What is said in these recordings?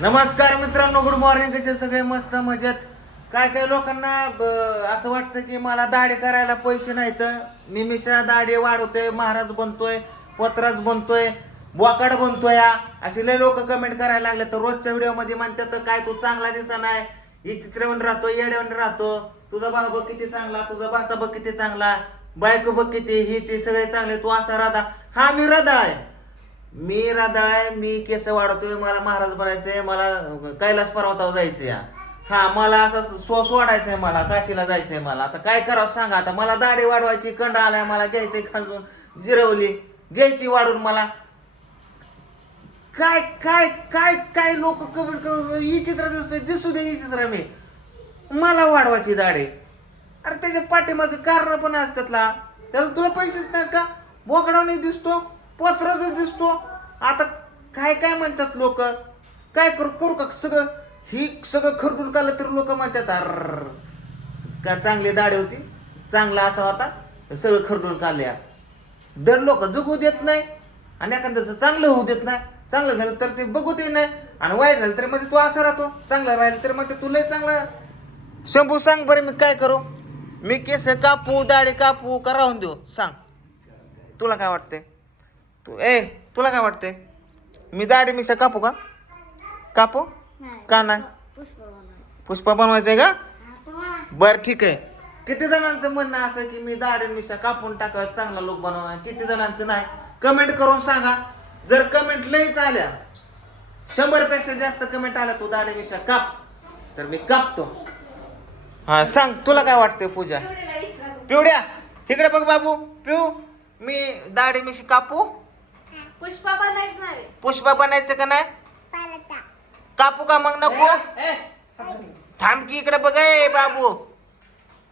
नमस्कार मित्रांनो good morning कसे सगळे? मस्त मजेत. काय काय लोकांना ब- असं वाटतं की मला दाढी करायला पैसे नाहीत. मी मिशा दाढी वाढवतोय महाराज बनतोय पत्राज बनतोय बोकाड बनतोय असे लय लोक कमेंट करायला लागले तर रोजच्या व्हिडिओमध्ये म्हणतात काय तू चांगला दिसा नाही. ही चित्रवण राहतो येड्यावन राहतो. तुझा भाऊ बघ किती चांगला तुझा भाचा बघ किती चांगला. बायको बघ किती ही ती सगळे चांगले. तू असा राधा. हा मी राधा आहे. मी राधाय आहे मी केस वाढवतोय मला महाराज बनायचंय मला कैलास पर्वतावर जायचंय हा मला असं श्वास वाढायचंय मला काशीला जायचंय मला. आता काय करावं सांगा आता मला दाढी वाढवायची कंड आलाय मला घ्यायचंय खाजून जिरवली घ्यायची वाढून मला. काय काय काय काय लोक कमेंट करून ही चित्र दिसतोय दिसू दे ही चित्र मी. मला वाढवायची दाढी. अरे त्याच्या पाठीमागे कारण पण असतात त्याला तुला पैसेच नाही का? बोकडावणी दिसतो पत्रच दिसतो. आता काय काय म्हणतात लोक? काय करू करू का सगळं? ही सगळं खरडून काढलं तर लोक म्हणतात अर का चांगली दाढी होती चांगला असा होता सगळं खरडून काढल्या दर लोक जगू देत नाही आणि एखाद्याचं चांगलं होऊ देत नाही. चांगलं झालं तर ते बघू ते नाही आणि वाईट झालं तर मध्ये तू असा राहतो. चांगलं राहिला तर मग तुला चांगलं. शंभू सांग बरं मी काय करू? मी केस कापू दाढी कापू का राहून देऊ? सांग. तुला काय वाटते तू ए तुला काय वाटते? मी दाढी मिशा कापू का? कापू? का नाही? पुष्पा बनवायचंय का? बर ठीक आहे. किती जणांचं म्हणणं असं की मी दाढी मिशा कापून टाकावं चांगला लोक बनवा किती जणांचं नाही? कमेंट करून सांगा. जर कमेंट लईच आल्या शंभरपेक्षा जास्त कमेंट आल्या तू दाढी मिशा काप. तर मी कापतो. हा सांग तुला काय वाटतंय पूजा? पिवड्या इकडे बघ बाबू पिऊ. मी दाढी मिशी कापू. पुष्पा बनायचं नाही पुष्पा बनायचं का नाही? कापू का मग नको? थांब की. इकडे बघ ए बाबू.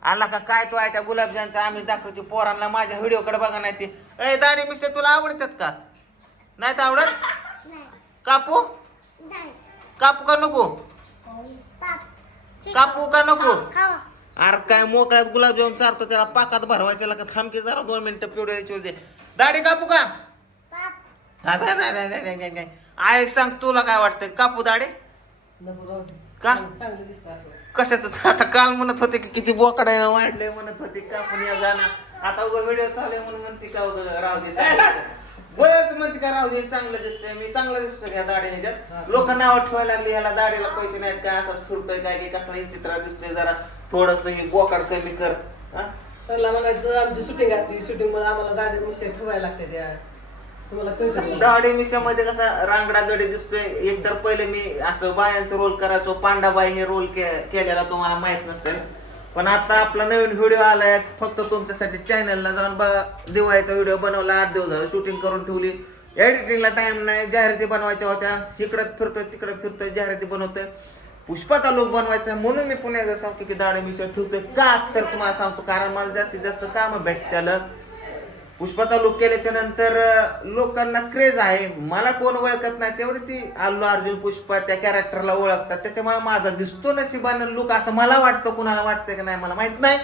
आला का काय तो आहे त्या गुलाबजामचा? आम्ही दाखवते पोरांना माझ्या व्हिडिओ कडे बघा नाही ते. ए दाढी मिशा तुला आवडतात का? नाही तर आवडत? कापू? कापू का नको? कापू. का नको? अरे काय मोकळ्यात गुलाबजाम चारतो त्याला पाकात भरवायच्या का? थांबकी जरा दोन मिनिटं पिवड्याला चिरू दे. दाढी कापू का? Bye, bye, bye, bye, bye, bye, bye. आ एक सांग तुला काय वाटतंय? कापू दाढी? का? चांगलं दिसतं असं. कशाच? आता काल म्हणत होते की किती बोकडायला वाढले म्हणत होते कापून या जाणं आता उगा व्हिडिओ चालू आहे म्हणून म्हणते का राहू दे. बरंच म्हणते का राहू दे चांगलं दिसतंय. मी चांगलं दिसतोय या दाढी ह्याच्यात लोक नाव ठेवायला लागली ह्याला दाढीला पैसे नाहीत काय असाच फिरतोय काय की कसला चित्र दिसतोय जरा. थोडस हे बोकाड कमी कर. हा? त्याला म्हणायचं आमची शूटिंग असते. शूटिंगमध्ये आम्हाला दाढी मिस्टेक ठेवायला लागते त्या. तुम्हाला कळतं दाढी मिशामध्ये कसा रांगडा गडी दिसतोय. एक तर पहिले मी असं बायांचा रोल करायचो पांडाबाई हे रोल केलेला तुम्हाला माहीत नसेल. पण आता आपला नवीन व्हिडिओ आलाय फक्त तुमच्यासाठी चॅनलला जाऊन बघा. दिवाळीचा व्हिडिओ बनवला आठ दिवस झालं शूटिंग करून ठेवली. एडिटिंगला टाइम नाही जाहिराती बनवायच्या होत्या. इकडं फिरतोय तिकडं फिरतोय जाहिराती बनवतोय. पुष्पाचा लोक बनवायचा म्हणून मी पुण्याला सांगतो की दाढी मिशा ठेवतोय. का? तर तुम्हाला सांगतो कारण मला जास्तीत जास्त काम भेटत्याला. पुष्पाचा लुक केल्याच्यानंतर लोकांना क्रेज आहे. मला कोण ओळखत नाही तेवढी ती अल्लू अर्जुन पुष्पा त्या कॅरेक्टरला ओळखतात. त्याच्यामुळे माझा दिसतो नशिबानं लुक असं मला वाटतं. कुणाला वाटतं की नाही मला माहीत नाही.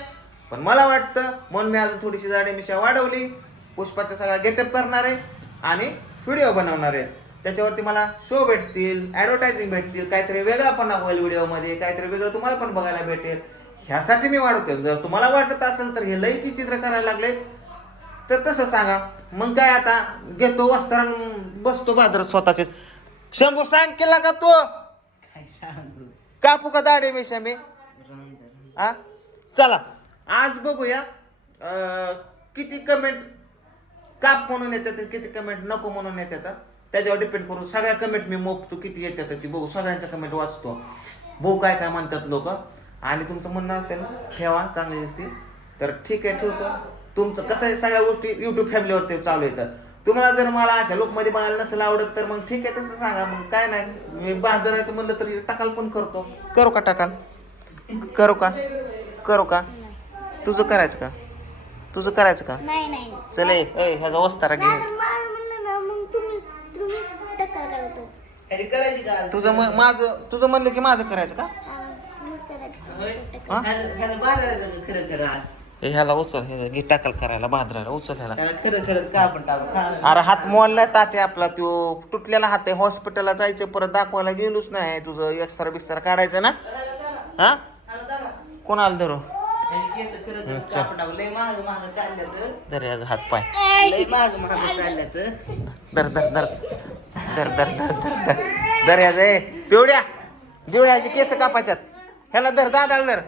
पण मला वाटतं म्हणून मी अजून थोडीशी जाडी मिशा वाढवली. पुष्पाचा सगळा गेटअप करणार आहे आणि व्हिडिओ बनवणार आहे. त्याच्यावरती मला शो भेटतील ॲडव्हर्टायझिंग भेटतील काहीतरी वेगळापणा होईल व्हिडिओमध्ये काहीतरी वेगळं तुम्हाला पण बघायला भेटेल. ह्यासाठी मी वाढवते जर तुम्हाला वाटत असेल तर हे लईची चित्र करायला लागले. तर तसं सांगा. मग काय आता? घेतो वस्त्र बसतो बाजारात स्वतःचे शंभू सांग केला का तो? काय सांगू? कापू का मिशा मी हा चला. आज बघूया अं, किती कमेंट काप म्हणून येतात किती कमेंट नको म्हणून येतात. त्याच्यावर डिपेंड करू सगळ्या कमेंट मी मोपतो किती येतात ती बघू. सगळ्यांच्या कमेंट वाचतो. बघू काय काय म्हणतात लोक? आणि तुमचं म्हणणं असेल ठेवा चांगले दिसतील. तर ठीक आहे ठेवतो. तुमचं कसं आहे सगळ्या गोष्टी युट्यूब फॅमिलीवरती चालू येतात तुम्हाला जर मला अशा लोकमध्ये बघायला नसेल आवडत तर मग ठीक आहे तसं सांगा. मग काय नाही. मी बहादरायचं म्हणलं तरी टकाल पण करतो. करू का टकाल? करू का? करू का? तुझं करायचं का? तुझं करायचं का? नाही नाही. चल ए ह्याचा वस्तारा घे. मग? तुझं मन माझं तुझं म्हणलं की माझं करायचं का? हा? ह्याला- उचल हे घे टाकल करायला भाद्राला उचल ह्याला. त्याला खरं खरंच का आपण टाकू खा. अरे हात मोडलाय ताते आपला तो तुटलेला हात आहे हॉस्पिटलला जायचं परत दाखवायला गेलोच नाही. तुझं एक्सरा बिक्सरा काढायचं ना? हा. कोणाला धरू? धर याचा हात पाय. धर धर धर. धर धर धर धर धर. धर याचं ए पिवड्या. पिवड्याचे केस कापायच्यात. ह्याला धर दादाला धर.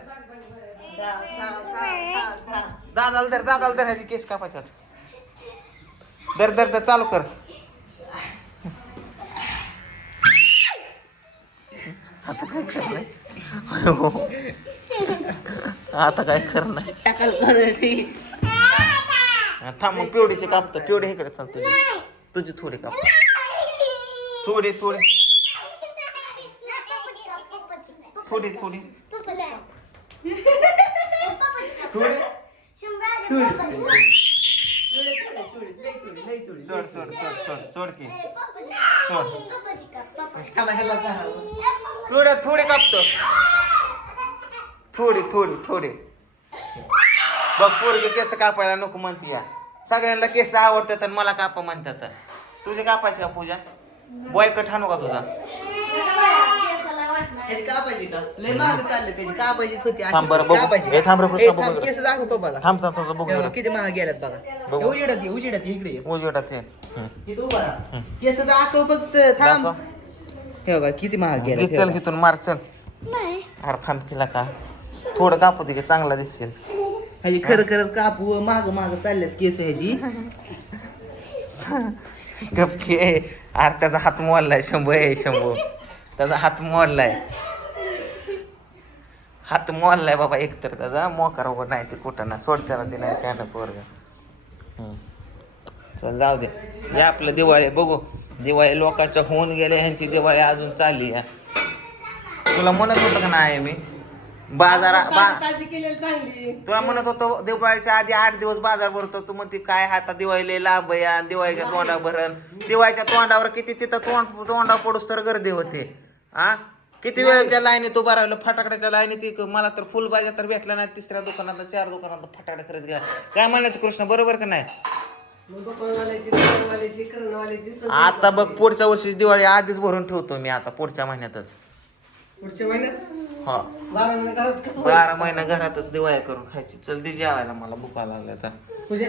दादाला धर दादाला धर ह्याची केस कापायच्यात दर दर दर चालू कर. आता काय करणार? आता काय करणार? नाही थांब मग पिवडीचे कापत. पिवडे इकडे चाल तुझी. तुझी थोडी काप थोडी थोडी. थोडी थोडी. थोडी. सोड सोड सोड सोड सोड की सोड थांबा, थोड्या थोडे. कापतो थोडी थोडी थोडी. बघ पोरगी केस कापायला नको म्हणते या. सगळ्यांना केस आवडतात आणि मला कापा म्हणतात. तुझे कापायचे का पूजा? बॉयकट आणू का तुझा? त्याची कापायची का लय महाग चाललं त्याची होती अशी थांब बरं, बघू. कापायची. हे थांब रे, कृष्णा, ए, बघू थांब, बरं. केस दाखव पप्पाला थांब थांब थांब बघू बघ, जरा. किती महाग गेल्यात बघा बघू. हे उजेडात ये उजेडात ये, इकडे ये. उजेडात ये. हं. इथं उभा राहा. केस दाखव फक्त थांब दाखव. हे बघा किती महाग हे चल. इथून मार चल नाही अरे थांब केला का थोडं कापू दे की चांगला दिसशील ह्याची खरं खरंच कापू महाग महाग चालल्यात केस ह्याची गपकी अरे त्याचा हात मोडलाय शंभू आहे शंभू त्याचा हात मोडलाय. हात मोडलाय बाबा एकतर त्याचा. मोकार वगैरे नाही ते कुठं ना. सोड त्याला ते नाही शहाणा पोरग. चल जाऊ दे. हे आपलं दिवाळी बघू. दिवाळी लोकांच्या होऊन गेले ह्यांची दिवाळी अजून चालली आहे. तुला म्हणत होतं का नाही मी? बाजारा बा तुला म्हणत होतो दिवाळीच्या आधी आठ दिवस बाजार भरतो. तू म्हणते काय आता दिवाळी लय लांब आणि दिवाळीच्या तोंडा भरण. दिवाळीच्या तोंडावर किती तिथं तोंड तोंडा पडूस तर गर्दी होते. हा? किती वेळ त्या लाईनीत उभा राहिलं? फटाकड्याच्या लाईनीत एक मला तर फुल पाहिजे तर भेटला नाही तिसऱ्या दुकानात चार दुकानात फटाकडे खरेदी घ्या काय म्हणायचं कृष्ण बरोबर का नाही? मग दुकानवाल्याची दुकानवाल्याची करणवाल्याची सगळी आता बघ पुढच्या वर्षी दिवाळी आधीच भरून ठेवतो मी आता पुढच्या महिन्यातच. पुढच्या महिन्यात? हा. बारा महिने घरात कसं बारा महिना घरातच दिवाळी करून खायची. चल दे जेवायला मला भुका लागल्या आता. पूजा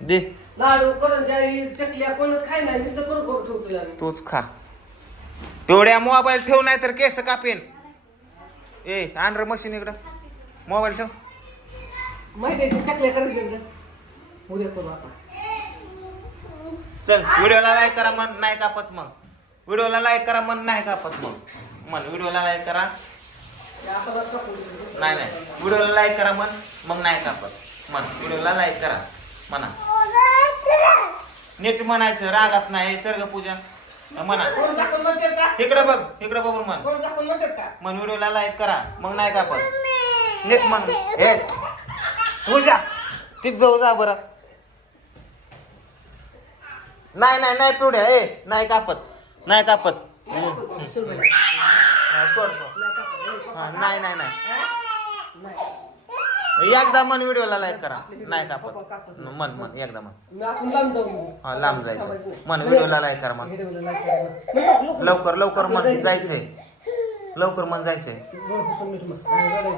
दे. लाडू करंजाई चकल्या कोणच खाय नाही नुसतं करून करून ठेवतोय आम्ही. तूच खा. तेवढ्या मोबाईल ठेव नाही तर केस कापेन. ए आण रे मशीन इकडं. मोबाईल ठेव. उद्या करू आता. चल व्हिडिओला लाईक करा मन नाही कापत मग. व्हिडिओला लाईक करा मन नाही कापत मग. मन व्हिडिओला लाईक करा. नाही नाही. व्हिडिओला लाईक करा मन मग नाही कापत. मन व्हिडिओला लाईक करा. म्हणा. नीट म्हणायचं रागात नाही सर्ग पूजा म्हणा. कोण झाकून म्हणतात का? इकडं बघ इकडं बघून म्हण. कोण झाकून म्हणतात का? मन व्हिडिओला लाईक करा मग नाही कापत नीट म्हण. पूजा तीच जाऊ जा बरं. नाही नाही नाही पिवड्या ए नाही कापत नाही कापत. हा, सोड. हा, नाही नाही नाही. एकदा मन व्हिडिओला लाईक करा. नाही कापत मन मन एकदा मन. हा लांब जायचं. मन व्हिडिओला लाईक करा मन व्हिडिओला करा. लवकर लवकर मन जायचंय. लवकर मन जायचंय.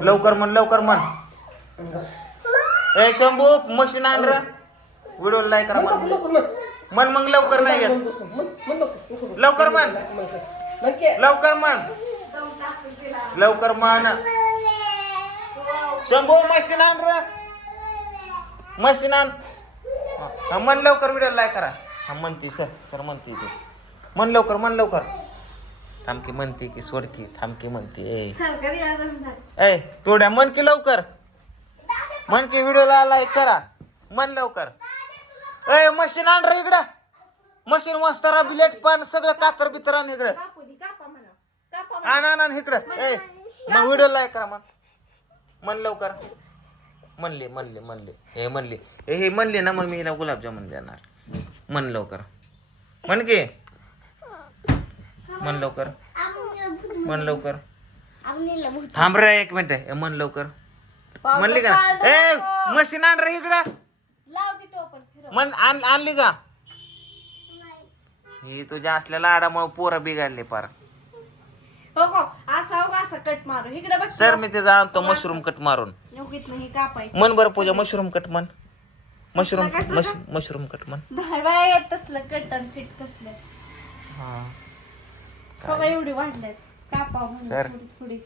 लवकर मन लवकर मन. ए शंभू मशीन आण र. व्हिडिओला लाईक करा मन. म्हण. मन मग लवकर नाही घेत म्हण- लवकर. मन. लवकर म्हण. लवकर मन. लवकर मन. शंभू मशीन आण र. मशीन आण. हा, मन लवकर व्हिडिओ लाईक करा. हा म्हणती सर सर म्हणते ते. मन लवकर मन लवकर. थांबकी म्हणते की सोडकी थांबकी म्हणते. ए. ए तोड्या मन की लवकर. मन की व्हिडिओला लाईक करा. मन लवकर. ए मशीन आण रे इकडं. मशीन मस्तारा बिलेट पण सगळं कातर बितर आण इकडं. आण आण इकडं. ए मग व्हिडिओ लाईक करा मन म्हण लवकर. म्हणले म्हणले म्हणले. हे म्हणले. हे हे म्हणले ना मग मी हिला गुलाबजामुन देणार. म्हण लवकर. म्हण की. म्हण लवकर. म्हण लवकर. थांब रे एक मिनिट. हे म्हण लवकर. म्हणली का? ए मशीन आण रे इकडं. म्हण आण आणली का? ही तुझ्या असल्या लाडामुळे पोरं बिघडले पार. हो हो असा कट मारू. इकडे बघ. सर मी त्याचा आणतो मशरूम कट मारून. नाही मन बरं पूजा मशरूम कट मन मशरूम मशरूम कट मन दहा वेळा येत तसलं कट आणि फिट कसलं? हा. बघा एवढी वाढल्यात. म्हणून सर. थोडी.